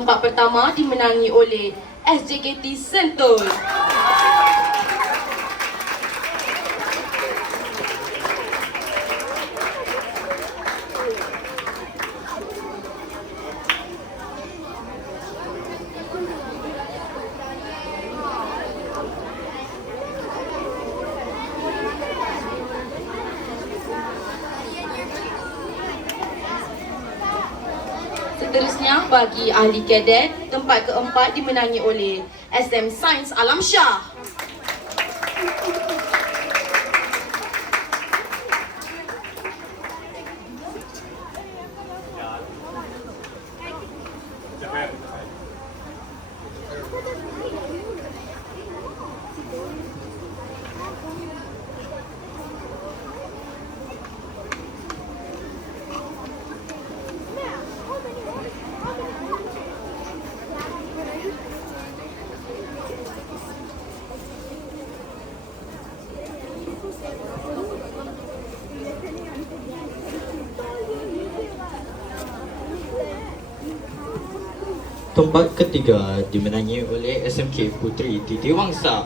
Tempat pertama dimenangi oleh SJKT Sentul. Seterusnya, bagi ahli kadet, tempat keempat dimenangi oleh SM Sains Alam Syah. Tempat ketiga dimenangi oleh SMK Puteri Titi Wangsa.